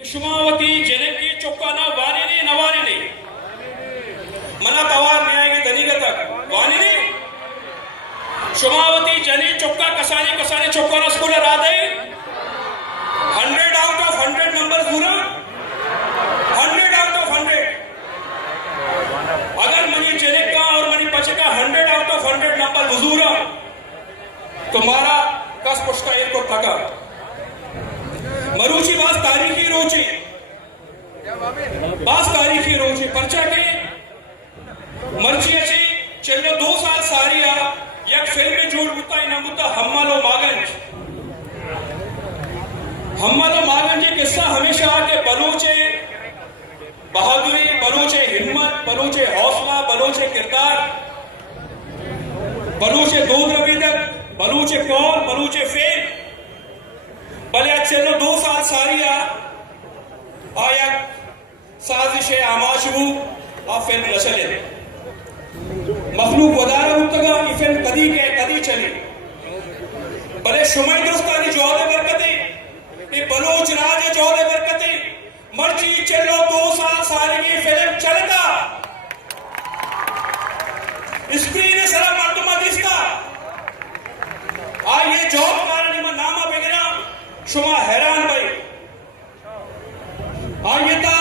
शुमावती जनकी चौकाना वाणी नवानी मना तवार न्याय धनीगत वाणी शुमावती जनी चौका कसाने कसाने चौकाना school Radhe 100 out of 100 number पूरा 100 out of 100 अगर मनी जने का और मनी पचे का 100 out of 100 नंबर हुजूरा तुम्हारा कस पुष्टा एक को थका मरूची बास तारीखी रोची पर्चा के मर्ची अच्छी चलो 2 साल सारिया एक फिल्म में जोड़ बुता इन बुता हम्मालो मागन जी किस्सा हमेशा आके बलोचे बहादुरी बलोचे हिम्मत बलोचे हौसला बलोचे किरदार बलोचे दूध रबीदत बलोचे कौल बलोचे फेल भले चलो 2 साल सारिया आया साजिश आमाशबू आ फिल्म न चले मखलूक वदारा मुतगा की फिल्म कदी के कदी चली भले शुमाई दोस्तानी जौदे बरकते ये बलोच राज जौदे बरकते मर्ची चलो 2 साल सारी फिल्म चलता स्क्रीन सरा मर्दमा दिसता आ ये जॉब कारण नामा वगैरह शुमा हैरान भाई आइए था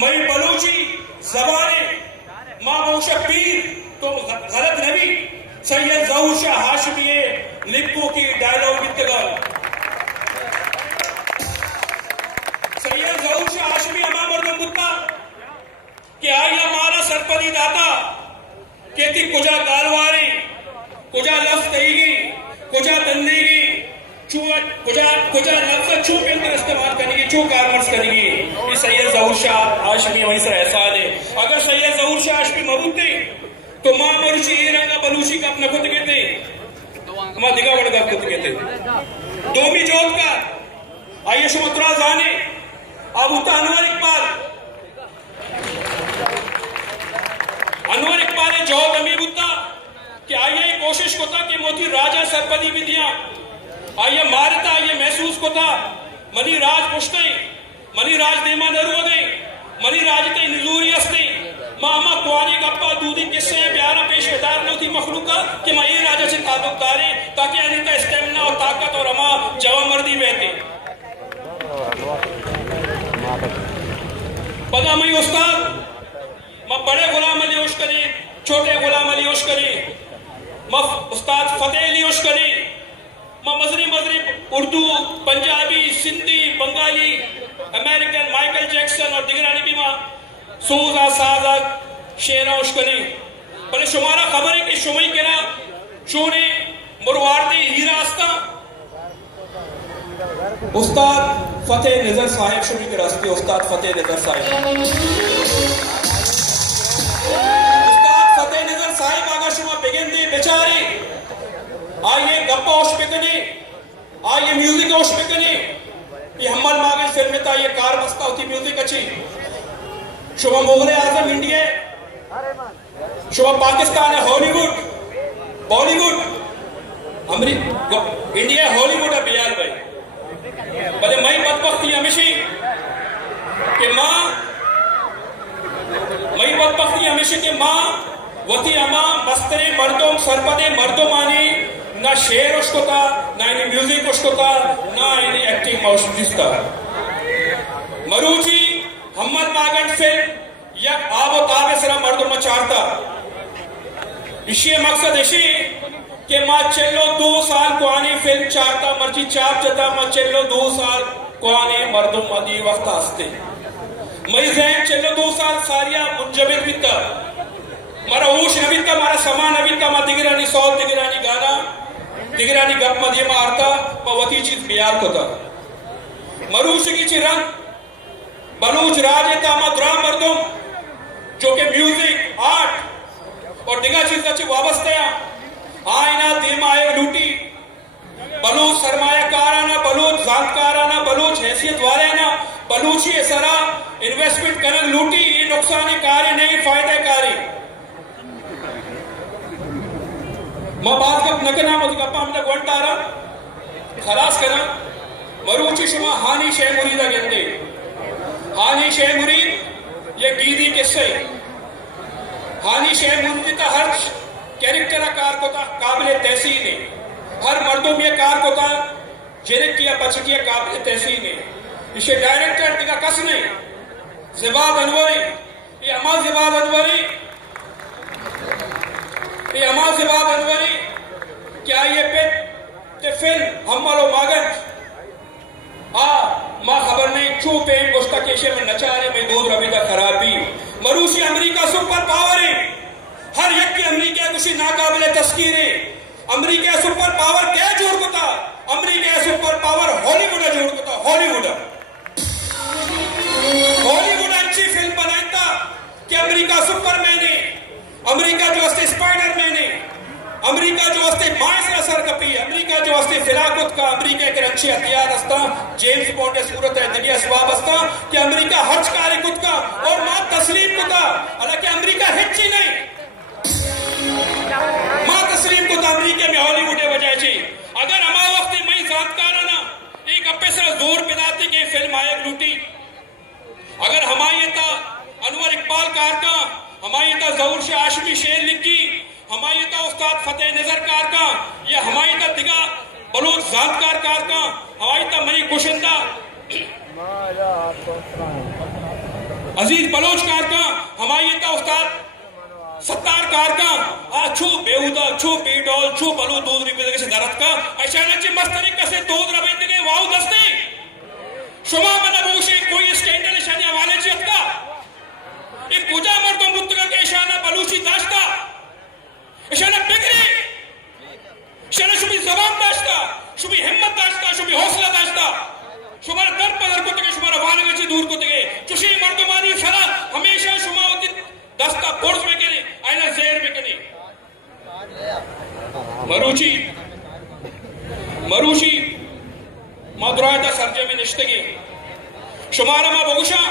मई बलूची जबाने माँ बहुशा पीर तो गलत नबी सैयद ज़हूर शाह हाशमी लिखो की डायलॉग इत्तगाल सैयद ज़हूर शाह हाशमी अमाम मर्दम बुत्ता कि आई हमारा सरपदी दाता कहती कुजा गालवारी कुजा लफ्ज कहीगी कुजा बंदेगी कुजा लफ्ज छू के अंदर इस्तेमाल करेंगे छू कारमर्स करेंगे ये सैयद ज़हूर शाह हाशमी वहीं से एहसान है अगर सैयद ज़हूर शाह हाशमी मबूद थे तो मां मरुची ये रंगा बलूची का अपना खुद कहते मां दिगा बड़गा खुद कहते दोमी जोत का आइए सुमत्रा जाने अब उता अनवर इकबाल जोत अमीर उता कि आइए कोशिश को था कि मोती राजा सरपदी भी दिया आइए मारता आइए महसूस को था मनी राज पुष्टे मनी राज देमा नरू गए मनी राज ते नजूरी हस्ते मामा कुआरी गप्पा दूधी किस्से प्यारा पेशेदार न थी मखलूका कि मैं ये राजा से ताल्लुक तारे ताकि अनिता स्टेमिना और ताकत और अमा जवा मर्दी बहते पता मैं उस्ताद मैं बड़े गुलाम अली उश करे छोटे गुलाम अली उश करे मैं उस्ताद फतेह अली उश करे मजरी Urdu Punjabi Sindhi Bengali American Michael Jackson और दिगरानी भी माँ सूजा साजा शेरा उश्कनी भले शुमारा खबर है कि शुमई के ना चूने मुरवारती हीरा आस्ता उस्ताद फतेह नजर साहिब शुमी के रास्ते उस्ताद फतेह नजर साहिब आगा शुमा बेगेंदे बेचारे आइए गप्पा उश्कनी आइए म्यूजिक उश्कनी ये हम्मल मागे फिल्म था ये कार बस्ता होती म्यूजिक अच्छी शुभ मुगले आजम इंडिया शुभ पाकिस्तान है Hollywood Bollywood America India Hollywood है बियाल भाई भले मई बदबख्ती हमेशा के माँ वती अमा बस्तरे मर्दों सरपदे मर्दों मानी ना शेर उसको था ना इन्हें म्यूजिक उसको था ना इन्हें एक्टिंग मौजूद था मरूची हम्मद मागन फिल्म या आबो ताबे सरा मर्दों मचारता इसी मकसद इसी के माँ चलो 2 साल को आने फिल्म चारता मर्ची चार चता माँ चलो 2 साल को आने मर्दों मदी वक्त आस्ते मई जैन चलो 2 साल सारिया मुंजबित बिता मारा ऊश नबीता मारा समान नबीता माँ दिगरानी सौत दिगरानी गाना दिगरानी गप मध्य मारता वती चीज बियाल को था मरूच की चिरंग बलूच राजेता मद्रा मर्दुम जो के म्यूजिक आर्ट और दिगा चीज अच्छी वाबस्ते आईना दिमाए लूटी बलूच सरमायाकाराना बलूच जानकाराना बलूच हैसियत वाले ना बलूची सरा इन्वेस्टमेंट करन लूटी ये नुकसानी कार्य नहीं फायदे कार्य मां बात कब नकना मुझे कपा हमने गोंटारा खलास करा मरूची शुमा हानी शे मुरीदा गेंदे हानी शे मुरीद ये गीदी किस्से हानी शे मुरीद का हर कैरेक्टर कार को था काबिल तहसीन है हर मर्दों में कार को था जेरे किया बच किया काबिल तहसीन है इसे डायरेक्टर दिखा कस नहीं ज़िबाद अनवरी ये अमा ज़िबाद अनवरी क्या ये पे ते फिल्म हम वालों मागन माँ खबर नहीं चुपे गोश्ता केशे में नचारे में दूध रवि का खराबी मरूसी अमेरिका सुपर पावर है हर एक की अमेरिका कुछ नाकाबिले तस्कीर है अमेरिका सुपर पावर क्या जोड़ को था अमेरिका सुपर पावर हॉलीवुड जोड़ को था हॉलीवुड अच्छी फिल्म बनाई था कि अमेरिका सुपरमैन है अमेरिका जो अस्ते स्पाइडरमैन है अमेरिका जो अस्ते माइस असर कपी अमेरिका जो अस्ते फिलाकुत का अमेरिका के रक्षी हथियार अस्ता जेम्स बॉन्ड सूरत है दुनिया स्वाब अस्ता कि अमेरिका हज कारी कुत का और मां तस्लीम को था हालांकि अमेरिका हिच्ची नहीं मां तस्लीम को था अमेरिका में हॉलीवुड बजाय छी अगर हमारे वक्त मई जानकार ना एक अपे से जोर पिदाती के फिल्म आए लूटी अगर हमारी था अनवर इकबाल कार का हमारी था जहूर शाह आशिमी शेर लिखी हमारी था उस्ताद फतेह नजर कार का या हमारी था दिगा बलूच जानकार कार का हमारी था मई कुशिंदा अजीज बलोच कार का हमारी था उस्ताद सत्तार कार का छू बेहुदा छू बेडॉल छू बलू दूध रिपे से दरद का अचानक से मस्त तरीके से दूध रबे दिगे वाव दस्ते शुमा मना बोशे कोई स्कैंडल शादी हवाले चीज का एक पूजा मर्दों मुत्तका के इशाना बलूची दाश्ता इशाना बिगड़ी इशाना शुभी जवाब दाश्ता शुभी हिम्मत दाश्ता शुभी हौसला दाश्ता शुमारा दर पदर को तके शुमारा वाने गची दूर को तके चुशी मर्दमानी सरा हमेशा शुमा होती दस्ता बोर्स में कने आइना ज़हर में कने मरूची मादुरायदा सर्जे में निश्तगी शुमारा मा बगुशा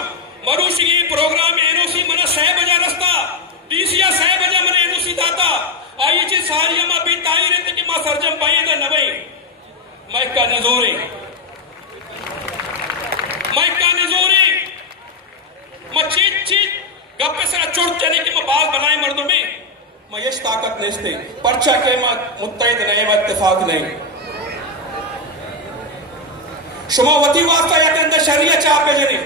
मरूची ये प्रोग्राम एनओसी मना 6 बजा रस्ता डीसीया 6 बजा मना एनओसी दाता आई ची सारिया मा भी ताई रहते कि मा सर्जम पाई दा नवई माइक का नजोरे मा चीच गप्पे से चोट चले कि मैं बाल बनाए मर्दों में मैं यश ताकत नेस्ते पर्चा के मैं मुत्तहिद नहीं मैं इत्तेफाक नहीं शुमा वती वास्ता या अंदर शरिया चाप पे जने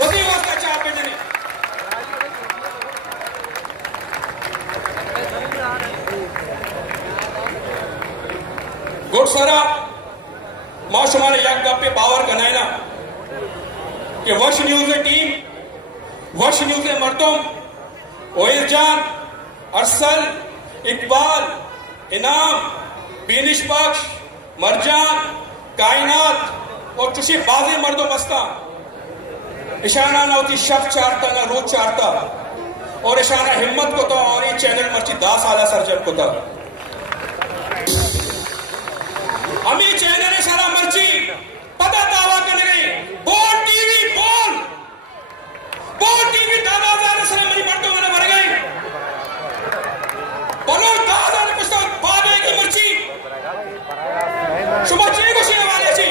वती वास्ता चाप पे जने गुड सरा मां शुमा ने यक गप्पे पावर कनाए ना कि वर्ष न्यूज़ टीम वर्ष न्यूज़ मर्दों ओहिर जान अरसल इकबाल इनाम बीनिश बख्श मरजान कायनात और चुशी बाजे मर्दों बस्ता इशाना ना होती शब्द चारता ना रोज चारता और इशाना हिम्मत को था और ये चैनल मर्ची 10 साल सर्जन को था अमी चैनल इशाना मर्ची पता दावा कर रहे बोल टीवी दादा से मरी मर्दों वाले मर गए बोलो दादा ने कुछ तो बाबे की मर्ची शुभ चे को शेर वाले जी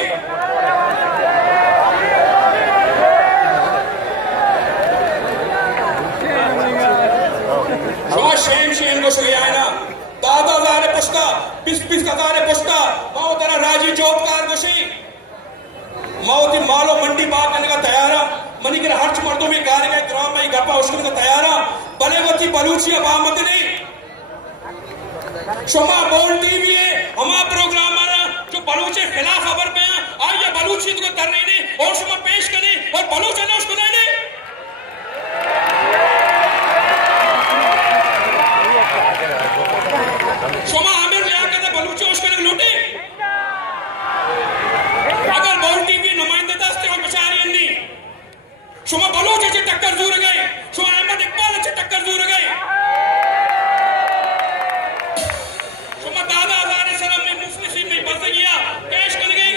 शुभ शेम को शेर आए ना दादा जारे पुष्टा पिस का जारे पुष्टा माओ तेरा राजी जोबकार गोशी माओती मालो मंडी बाग करने का तैयारा मनी के हर्च मर्दों में गाने का ग्राम में गप्पा उसके का तैयारा बलेवती बलूचिया बामत नहीं शुमा बोल टीवी है हमारा प्रोग्राम जो बलूच के खिलाफ खबर पे है आज ये बलूची को कर रहे ने और शुमा पेश करे और बलूच ने उसको दे दे शुमा आमिर ले आकर बलूची उसको लूटे अगर बोल टीवी नुमाइंदे दस्ते और बेचारी नहीं शुमा बलूच से टक्कर दूर गए शुमा अहमद इकबाल से टक्कर दूर गए शुमा दादा हज़ारे सलाम में मुफ्लिसी में बस गया कैश कर गई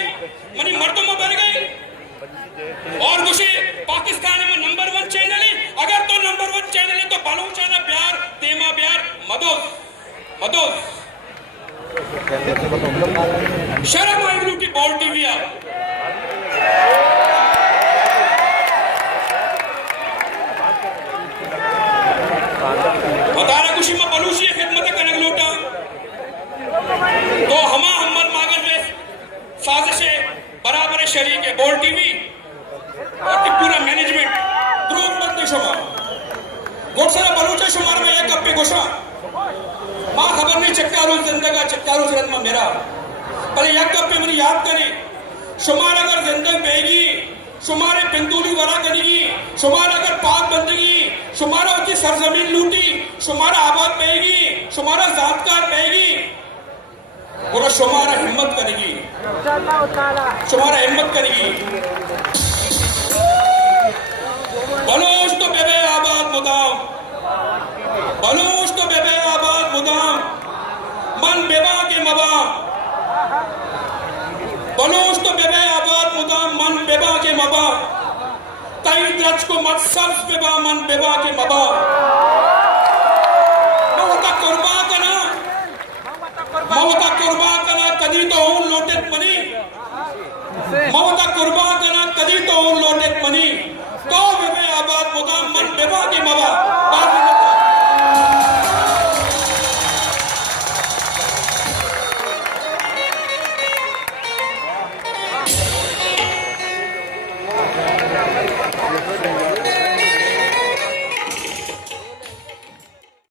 बराबर शरीक है बोल टीवी और पूरा मैनेजमेंट द्रोग मत शुमार गोटसरा बलूचा शुमार में एक कप्पे गोशा माँ खबर नहीं चक्कारू जिंदगा चक्कारू जरन में मेरा पहले एक कप्पे मुझे याद करे शुमार अगर जिंदग बेगी शुमारे पिंतूली वरा करेगी शुमार अगर पाक बंदगी शुमारा उसकी सरजमीन लूटी शुमारा आबाद पेगी शुमारा जातकार पेगी पूरा शुमारा हिम्मत करेगी शुमारा हिम्मत करेगी बलूच तो बेबे आबाद मुदाम बलूच तो बेबे आबाद मुदाम मन बेबा के मबा बलूच तो बेबे आबाद मुदाम मन बेबा के मबा तई द्रज को मत सर्फ बेबा मन बेबा के मबा